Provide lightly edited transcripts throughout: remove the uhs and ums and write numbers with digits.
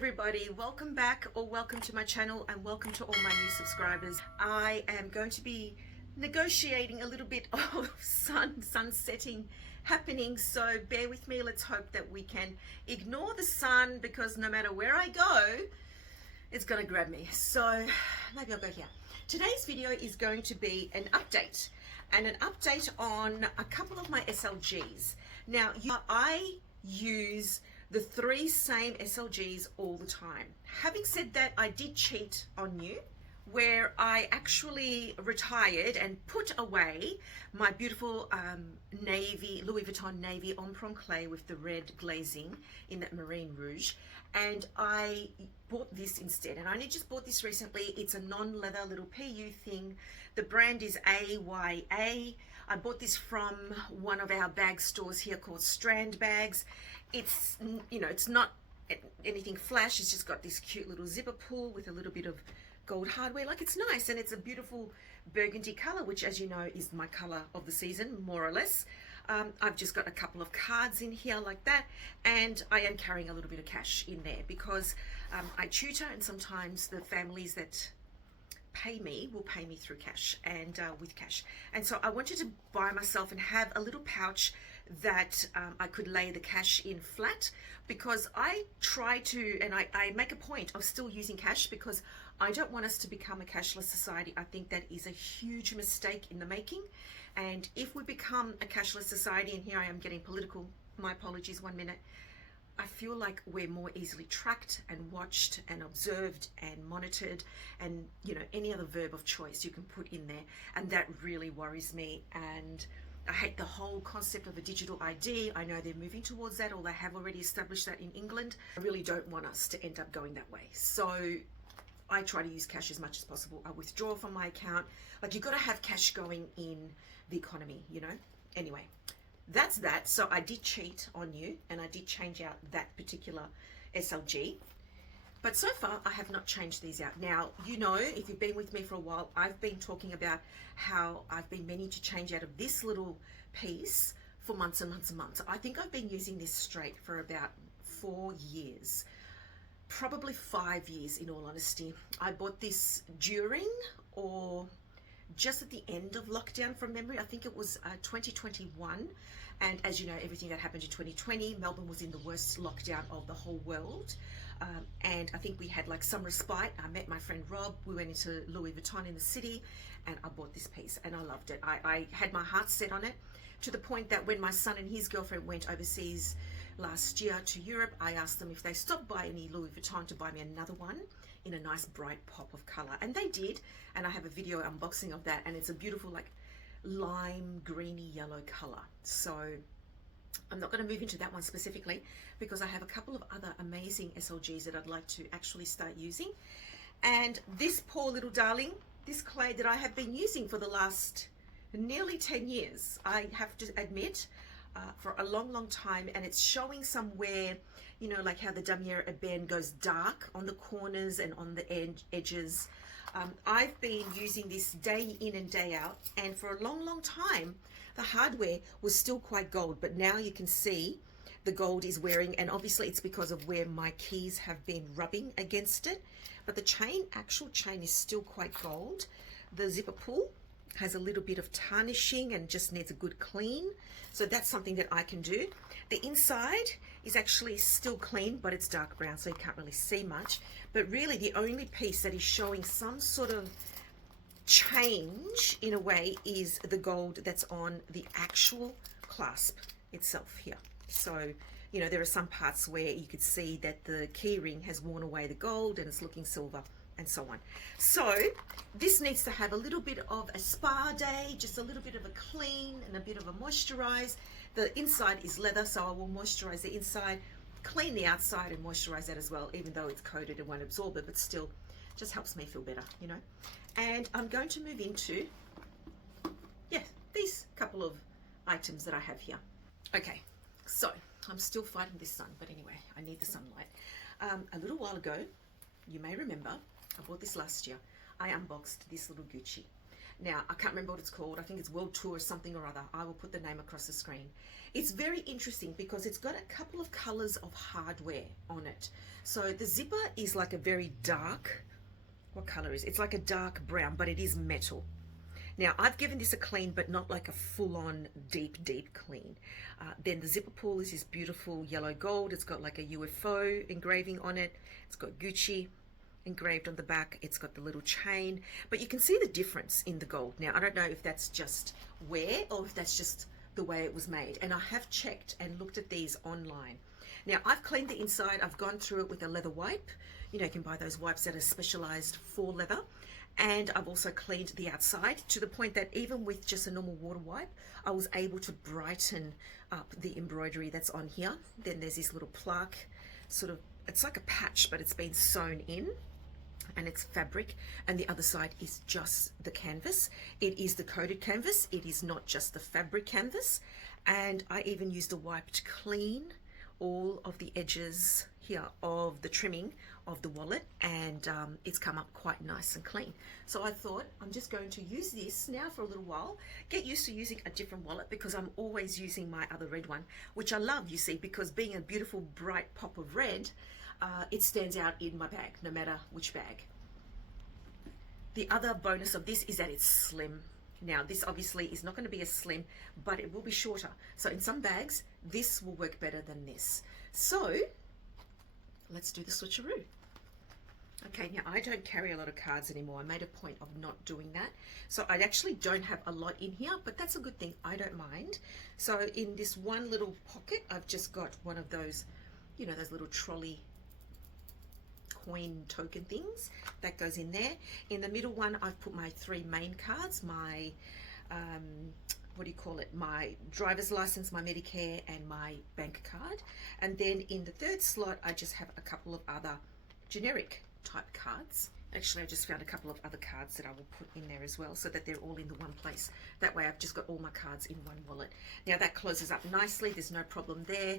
everybody, welcome back or welcome to my channel and welcome to all my new subscribers. I am going to be negotiating a little bit of sun setting happening, so bear with me. Let's hope that we can ignore the sun, because no matter where I go it's gonna grab me. So maybe I'll go here. Today's video is going to be an update on a couple of my SLGs. Now I use the 3 same SLGs all the time. Having said that, I did cheat on you, where I actually retired and put away my beautiful navy, Louis Vuitton navy Emprunt clay with the red glazing in that marine rouge, and I bought this instead. And I only just bought this recently. It's a non-leather little PU thing. The brand is AYA. I bought this from one of our bag stores here called Strand Bags. It's, you know, it's not anything flash. It's just got this cute little zipper pull with a little bit of gold hardware. Like, it's nice, and it's a beautiful burgundy color, which, as you know, is my color of the season, more or less. I've just got a couple of cards in here like that, and I am carrying a little bit of cash in there because I tutor, and sometimes the families that pay me will pay me through cash and with cash. And so I wanted to buy myself and have a little pouch that I could lay the cash in flat, because I try to, and I make a point of still using cash, because I don't want us to become a cashless society. I think that is a huge mistake in the making. And if we become a cashless society, and here I am getting political, my apologies, 1 minute, I feel like we're more easily tracked and watched and observed and monitored, and, you know, any other verb of choice you can put in there, and that really worries me. And I hate the whole concept of a digital ID. I know they're moving towards that, or they have already established that in England. I really don't want us to end up going that way. So I try to use cash as much as possible. I withdraw from my account. Like, you've got to have cash going in the economy, you know. Anyway, that's that. So I did cheat on you, and I did change out that particular SLG. But so far, I have not changed these out. Now, you know, if you've been with me for a while, I've been talking about how I've been meaning to change out of this little piece for months and months and months. I think I've been using this straight for about 4 years, probably 5 years in all honesty. I bought this during or just at the end of lockdown from memory. I think it was 2021. And as you know, everything that happened in 2020, Melbourne was in the worst lockdown of the whole world. And I think we had like some respite. I met my friend Rob. We went into Louis Vuitton in the city, and I bought this piece, and I loved it. I had my heart set on it, to the point that when my son and his girlfriend went overseas last year to Europe, I asked them if they stopped by any Louis Vuitton to buy me another one in a nice bright pop of color, and they did. And I have a video unboxing of that, and it's a beautiful like lime greeny yellow color. So I'm not going to move into that one specifically, because I have a couple of other amazing SLGs that I'd like to actually start using. And this poor little darling, this clay that I have been using for the last nearly 10 years, I have to admit, for a long time, and it's showing somewhere, you know, like how the damier ebene goes dark on the corners and on the edges. I've been using this day in and day out, and for a long time the hardware was still quite gold, but now you can see the gold is wearing, and obviously it's because of where my keys have been rubbing against it. But the chain, actual chain, is still quite gold. The zipper pull has a little bit of tarnishing and just needs a good clean, so that's something that I can do. The inside is actually still clean, but it's dark brown, so you can't really see much. But really the only piece that is showing some sort of change in a way is the gold that's on the actual clasp itself here. So, you know, there are some parts where you could see that the key ring has worn away the gold and it's looking silver, and so on. So this needs to have a little bit of a spa day, just a little bit of a clean and a bit of a moisturize. The inside is leather, so I will moisturize the inside, clean the outside, and moisturize that as well, even though it's coated and won't absorb it, but still just helps me feel better, you know. And I'm going to move into, yeah, these couple of items that I have here. Okay, so I'm still fighting this sun, but anyway, I need the sunlight. A little while ago, you may remember, I bought this last year, I unboxed this little Gucci. Now, I can't remember what it's called. I think it's World Tour or something or other. I will put the name across the screen. It's very interesting because it's got a couple of colors of hardware on it. So the zipper is like a very dark, what color is it? It's like a dark brown, but it is metal. Now, I've given this a clean, but not like a full-on deep clean. Then the zipper pull is this beautiful yellow gold. It's got like a UFO engraving on it. It's got Gucci engraved on the back. It's got the little chain, but you can see the difference in the gold. Now, I don't know if that's just wear or if that's just the way it was made. And I have checked and looked at these online. Now, I've cleaned the inside. I've gone through it with a leather wipe. You know, you can buy those wipes that are specialized for leather. And I've also cleaned the outside to the point that even with just a normal water wipe, I was able to brighten up the embroidery that's on here. Then there's this little plaque, sort of, it's like a patch, but it's been sewn in and it's fabric. And the other side is just the canvas. It is the coated canvas. It is not just the fabric canvas. And I even used a wipe to clean all of the edges here of the trimming of the wallet, and it's come up quite nice and clean. So I thought I'm just going to use this now for a little while, get used to using a different wallet, because I'm always using my other red one, which I love, you see, because being a beautiful bright pop of red, it stands out in my bag no matter which bag. The other bonus of this is that it's slim. Now, this obviously is not going to be as slim, but it will be shorter. So in some bags, this will work better than this. So let's do the switcheroo. Okay, now I don't carry a lot of cards anymore. I made a point of not doing that. So I actually don't have a lot in here, but that's a good thing. I don't mind. So in this one little pocket, I've just got one of those, you know, those little trolley coin token things that goes in there. In the middle one, I've put my 3 main cards, my what do you call it, my driver's license, my Medicare, and my bank card. And then in the third slot, I just have a couple of other generic type cards. Actually, I just found a couple of other cards that I will put in there as well, so that they're all in the one place. That way I've just got all my cards in one wallet. Now that closes up nicely, there's no problem there.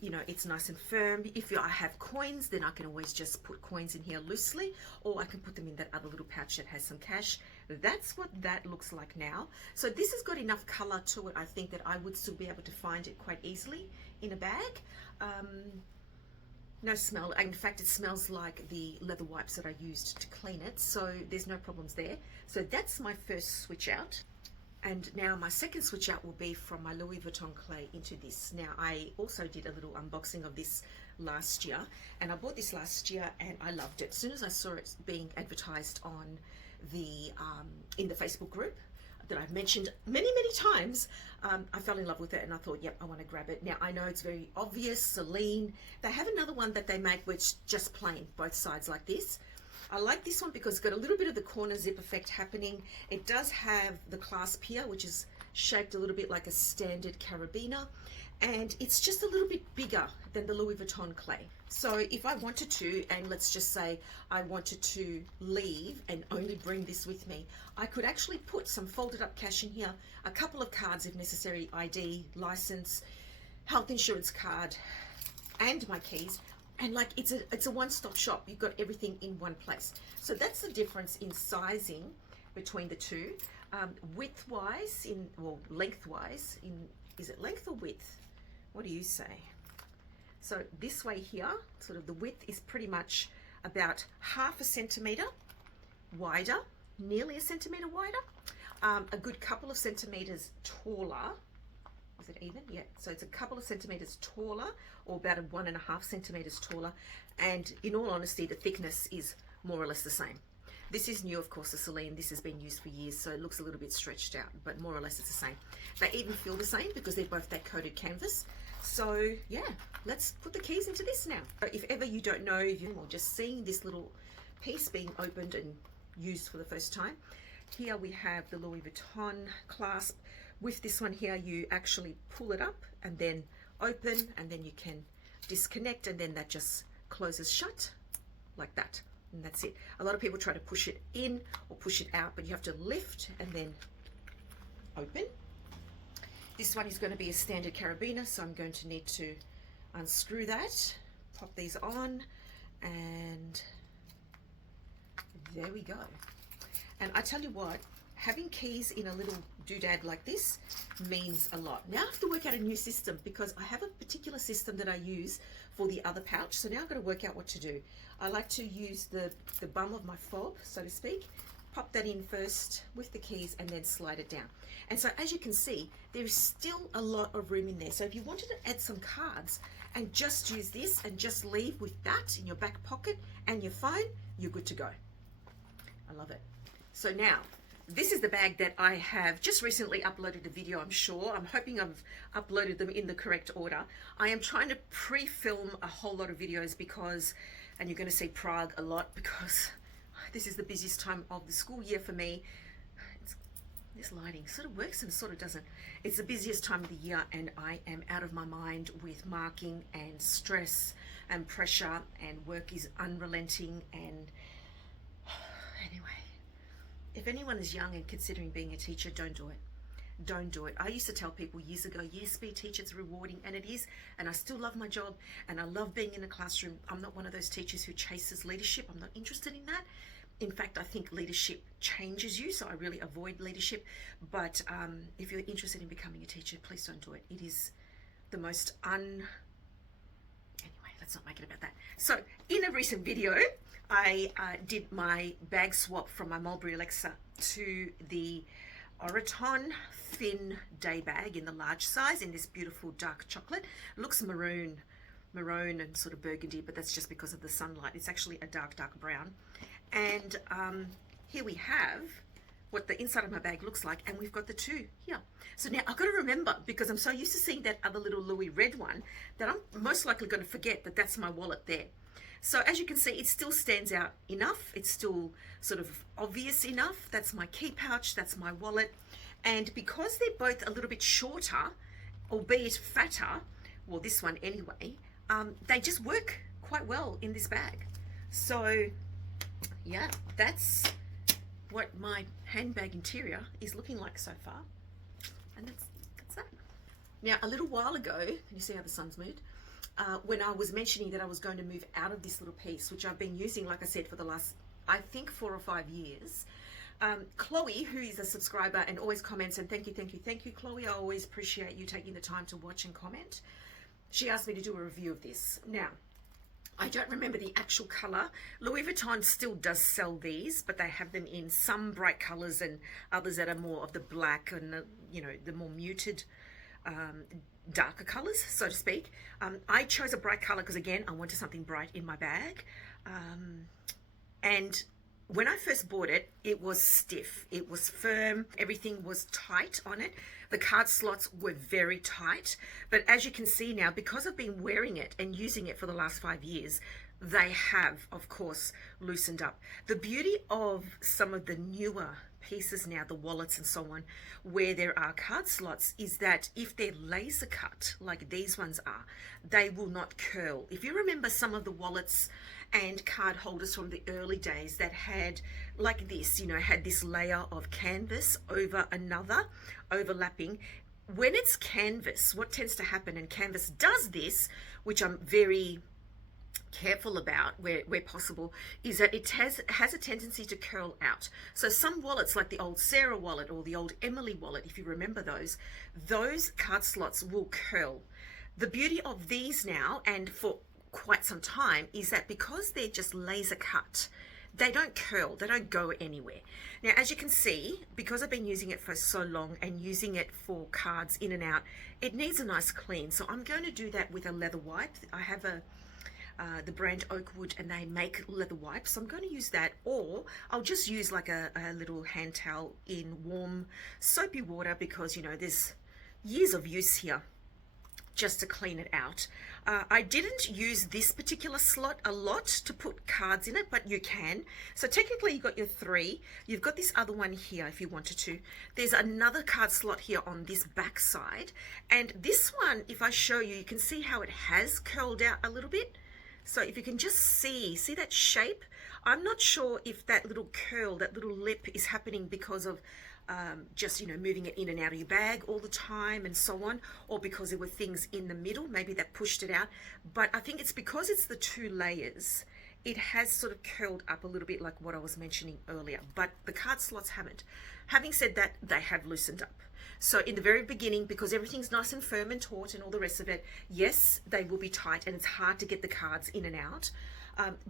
You know, it's nice and firm. If I have coins, then I can always just put coins in here loosely, or I can put them in that other little pouch that has some cash. That's what that looks like now. So this has got enough color to it, I think, that I would still be able to find it quite easily in a bag. No smell. In fact, it smells like the leather wipes that I used to clean it, so there's no problems there. So that's my first switch out. And now my second switch out will be from my Louis Vuitton clay into this. Now, I also did a little unboxing of this last year, and I bought this last year and I loved it. As soon as I saw it being advertised on the in the Facebook group that I've mentioned many times, I fell in love with it and I thought, yep, I want to grab it. Now, I know it's very obvious, Celine. They have another one that they make which just plain, both sides like this. I like this one because it's got a little bit of the corner zip effect happening. It does have the clasp here, which is shaped a little bit like a standard carabiner, and it's just a little bit bigger than the Louis Vuitton clay. So if I wanted to, and let's just say I wanted to leave and only bring this with me, I could actually put some folded up cash in here, a couple of cards if necessary, ID, license, health insurance card, and my keys. And like it's a one-stop shop. You've got everything in one place. So that's the difference in sizing between the two. Width-wise, length-wise, is it length or width? What do you say? So this way here, sort of the width is pretty much about 1/2 centimeter wider, nearly 1 centimeter wider, a good couple of centimeters taller. Is it even? Yeah, so it's a couple of centimeters taller, or about 1.5 centimeters taller. And in all honesty, the thickness is more or less the same. This is new, of course, the Celine. This has been used for years, so it looks a little bit stretched out, but more or less it's the same. They even feel the same because they're both that coated canvas. So yeah, let's put the keys into this now. If ever you don't know, if you're just seeing this little piece being opened and used for the first time, here we have the Louis Vuitton clasp. With this one here, you actually pull it up and then open, and then you can disconnect, and then that just closes shut like that, and that's it. A lot of people try to push it in or push it out, but you have to lift and then open. This one is going to be a standard carabiner, so I'm going to need to unscrew that, pop these on, and there we go. And I tell you what, having keys in a little doodad like this means a lot. Now I have to work out a new system because I have a particular system that I use for the other pouch. So now I've got to work out what to do. I like to use the bum of my fob, so to speak, pop that in first with the keys and then slide it down. And so as you can see, there's still a lot of room in there. So if you wanted to add some cards and just use this and just leave with that in your back pocket and your phone, you're good to go. I love it. So now, this is the bag that I have just recently uploaded a video, I'm sure. I'm hoping I've uploaded them in the correct order. I am trying to pre-film a whole lot of videos because, and you're going to see Prague a lot because this is the busiest time of the school year for me. This lighting sort of works and sort of doesn't. It's the busiest time of the year and I am out of my mind with marking and stress and pressure, and work is unrelenting. And anyway, if anyone is young and considering being a teacher, don't do it. Don't do it. I used to tell people years ago, yes, be a teacher, it's rewarding, and it is, and I still love my job and I love being in a classroom. I'm not one of those teachers who chases leadership. I'm not interested in that. In fact, I think leadership changes you, so I really avoid leadership. But if you're interested in becoming a teacher, please don't do it. It is the most Anyway, let's not make it about that. So in a recent video, I did my bag swap from my Mulberry Alexa to the Oroton thin day bag in the large size in this beautiful dark chocolate. It looks maroon and sort of burgundy, but that's just because of the sunlight. It's actually a dark brown. And here we have what the inside of my bag looks like, and we've got the two here. So now I've got to remember, because I'm so used to seeing that other little Louis red one, that I'm most likely going to forget that that's my wallet there. So as you can see, it still stands out enough. It's still sort of obvious enough. That's my key pouch, that's my wallet. And because they're both a little bit shorter, albeit fatter, well, this one anyway, they just work quite well in this bag. So yeah, that's what my handbag interior is looking like so far. And that's that. Now, a little while ago, can you see how the sun's moved? When I was mentioning that I was going to move out of this little piece, which I've been using, like I said, for the last, I think, 4 or 5 years. Chloe, who is a subscriber and always comments, and thank you, Chloe. I always appreciate you taking the time to watch and comment. She asked me to do a review of this. Now, I don't remember the actual color. Louis Vuitton still does sell these, but they have them in some bright colors and others that are more of the black and the, the more muted, darker colors, so to speak. I chose a bright color because, again, I wanted something bright in my bag. And when I first bought it, it was stiff. It was firm. Everything was tight on it. The card slots were very tight. But as you can see now, because I've been wearing it and using it for the last 5 years, they have, of course, loosened up. The beauty of some of the newer pieces now, the wallets and so on, where there are card slots, is that if they're laser cut, like these ones are, they will not curl. If you remember some of the wallets and card holders from the early days that had, like this, had this layer of canvas over another, overlapping. When it's canvas, what tends to happen, and canvas does this, which I'm very careful about where possible, is that it has a tendency to curl out. So some wallets, like the old Sarah wallet or the old Emily wallet, if you remember those card slots will curl. The beauty of these now, and for quite some time, is that because they're just laser cut, they don't curl, they don't go anywhere. Now, as you can see, because I've been using it for so long and using it for cards in and out, it needs a nice clean. So I'm going to do that with a leather wipe. I have the brand Oakwood, and they make leather wipes, so I'm going to use that, or I'll just use like a little hand towel in warm soapy water, because there's years of use here just to clean it out. I didn't use this particular slot a lot to put cards in it, but you can. So technically you've got your 3. You've got this other one here if you wanted to. There's another card slot here on this back side. And this one, if I show you, you can see how it has curled out a little bit. So if you can just see that shape, I'm not sure if that little curl, that little lip is happening because of just moving it in and out of your bag all the time and so on, or because there were things in the middle maybe that pushed it out. But I think it's because it's the 2 layers, it has sort of curled up a little bit like what I was mentioning earlier, but the card slots haven't. Having said that, they have loosened up. So in the very beginning, because everything's nice and firm and taut and all the rest of it, yes, they will be tight and it's hard to get the cards in and out.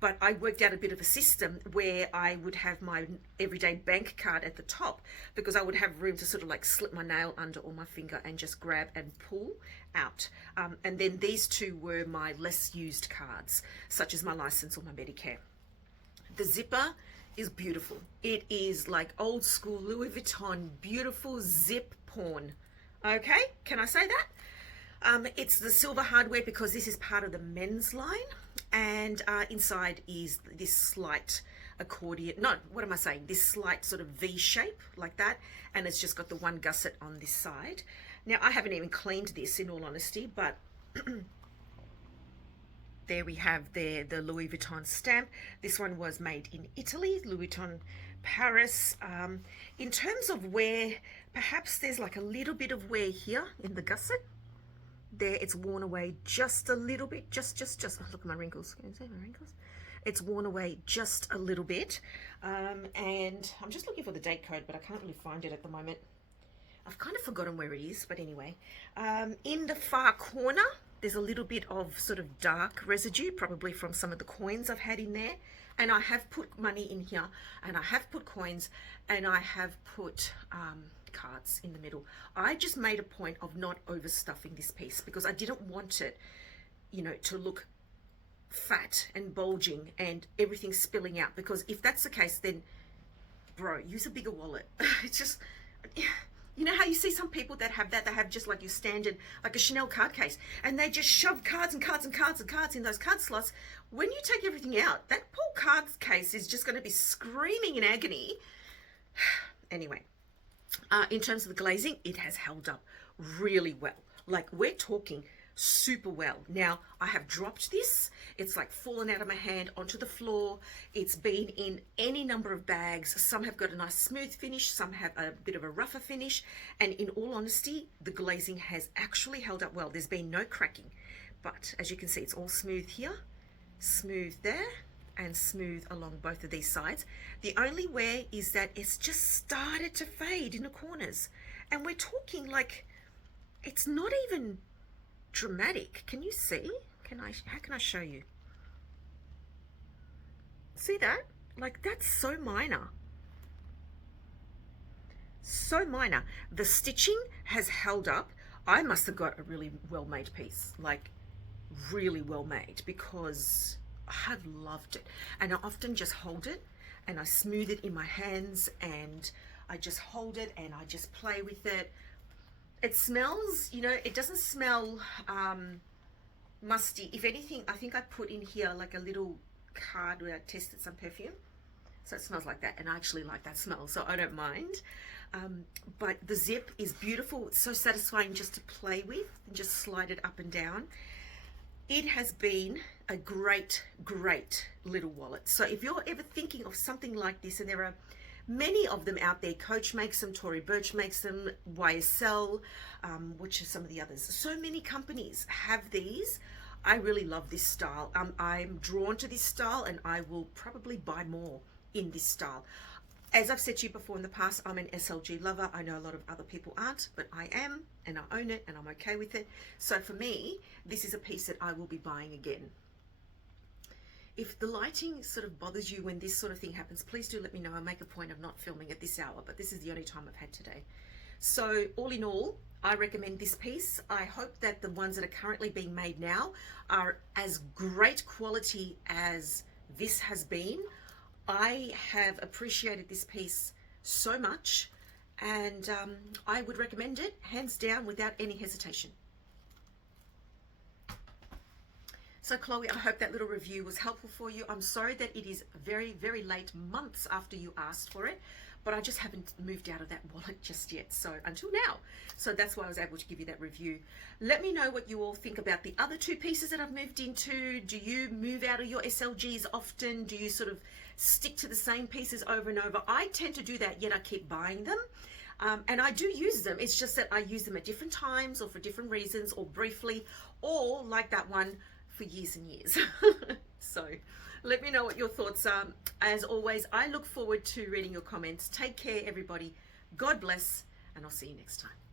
But I worked out a bit of a system where I would have my everyday bank card at the top, because I would have room to sort of like slip my nail under or my finger and just grab and pull out. And then these two were my less used cards, such as my license or my Medicare. The zipper is beautiful. It is like old school Louis Vuitton, beautiful zip porn. Okay, can I say that? It's the silver hardware because this is part of the men's line, and inside is this slight accordion, no, what am I saying? This slight sort of V shape like that, and it's just got the one gusset on this side. Now, I haven't even cleaned this in all honesty, but there we have the Louis Vuitton stamp. This one was made in Italy, Louis Vuitton Paris. In terms of wear, perhaps there's like a little bit of wear here in the gusset. There, it's worn away just a little bit, just oh, look at my wrinkles. Can you see my wrinkles? It's worn away just a little bit. And I'm just looking for the date code, but I can't really find it at the moment. I've kind of forgotten where it is, but anyway. In the far corner, there's a little bit of sort of dark residue, probably from some of the coins I've had in there. And I have put money in here, and I have put coins, and I have put cards in the middle. I just made a point of not overstuffing this piece because I didn't want it, you know, to look fat and bulging and everything spilling out, because if that's the case, then bro, use a bigger wallet. It's just, you know how you see some people that have that, they have just like your standard, like a Chanel card case, and they just shove cards and cards and cards and cards in those card slots. When you take everything out, that poor card case is just going to be screaming in agony. Anyway, in terms of the glazing, it has held up really well. Like, we're talking super well. Now, I have dropped this. It's like fallen out of my hand onto the floor. It's been in any number of bags. Some have got a nice smooth finish, some have a bit of a rougher finish, and in all honesty, the glazing has actually held up well. There's been no cracking, but as you can see, it's all smooth here, smooth there, and smooth along both of these sides. The only wear is that it's just started to fade in the corners, and we're talking like, it's not even dramatic. Can you see? How can I show you? See that? Like, that's so minor. So minor. The stitching has held up. I must have got a really well-made piece, like really well made, because I've loved it. And I often just hold it and I smooth it in my hands, and I just hold it and I just play with it. It smells, you know, it doesn't smell musty. If anything, I think I put in here like a little card where I tested some perfume. So it smells like that, and I actually like that smell, so I don't mind. But the zip is beautiful. It's so satisfying just to play with and just slide it up and down. It has been a great, great little wallet. So if you're ever thinking of something like this, and there are many of them out there, Coach makes them, Tory Burch makes them, YSL, which are some of the others. So many companies have these. I really love this style. I'm drawn to this style, and I will probably buy more in this style. As I've said to you before in the past, I'm an SLG lover. I know a lot of other people aren't, but I am, and I own it, and I'm okay with it. So for me, this is a piece that I will be buying again. If the lighting sort of bothers you when this sort of thing happens, please do let me know. I make a point of not filming at this hour, but this is the only time I've had today. So all in all, I recommend this piece. I hope that the ones that are currently being made now are as great quality as this has been. I have appreciated this piece so much, and I would recommend it hands down without any hesitation. So Chloe, I hope that little review was helpful for you. I'm sorry that it is very, very late, months after you asked for it, but I just haven't moved out of that wallet just yet, so until now. So that's why I was able to give you that review. Let me know what you all think about the other two pieces that I've moved into. Do you move out of your SLGs often? Do you sort of stick to the same pieces over and over? I tend to do that, yet I keep buying them. And I do use them. It's just that I use them at different times or for different reasons, or briefly, or like that one, for years and years. So let me know what your thoughts are. As always, I look forward to reading your comments. Take care, everybody. God bless, and I'll see you next time.